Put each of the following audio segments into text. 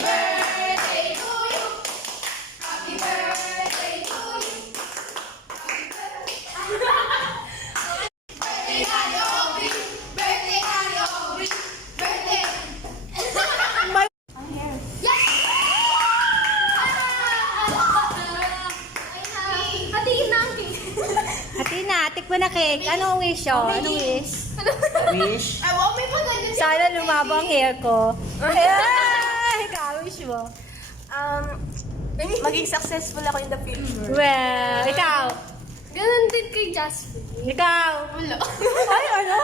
birthday to you. Happy birthday to you. Birthday Daddy Obi. Birthday Daddy Obi. Birthday. Yes! Hatiin na ang cake. Hati na, tikman na cake. Anong wish o? Anong wish? Wish? Ay, wow, may pagganyan. Sana lumabo ang hair ko. Ay, ka-wish mo. Maging successful ako in the future. Well, ikaw. Ganun din kay Jasmine. Ikaw. Wala. Ay, ano?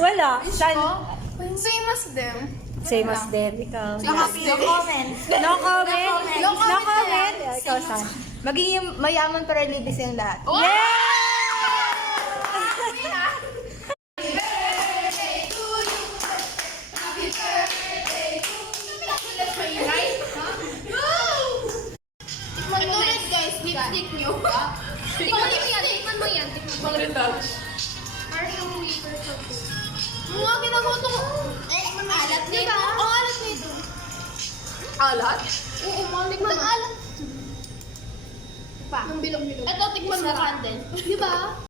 Wala. Same as them. Same as them. Ikaw. No comment. No comment? No comment. No comment? Ikaw, San? Magiging mayaman pero ladies yung lahat. Lipstick nyo. Tikman mo yan. Parang yung wafer chocolate. Mga ginagoto ko. Alat nito. Oh, alat nito. Alat? Oo, tikman mo. Alat. Pa. Ng bilog-bilog. Ito, tikman mo, Candle. Di ba?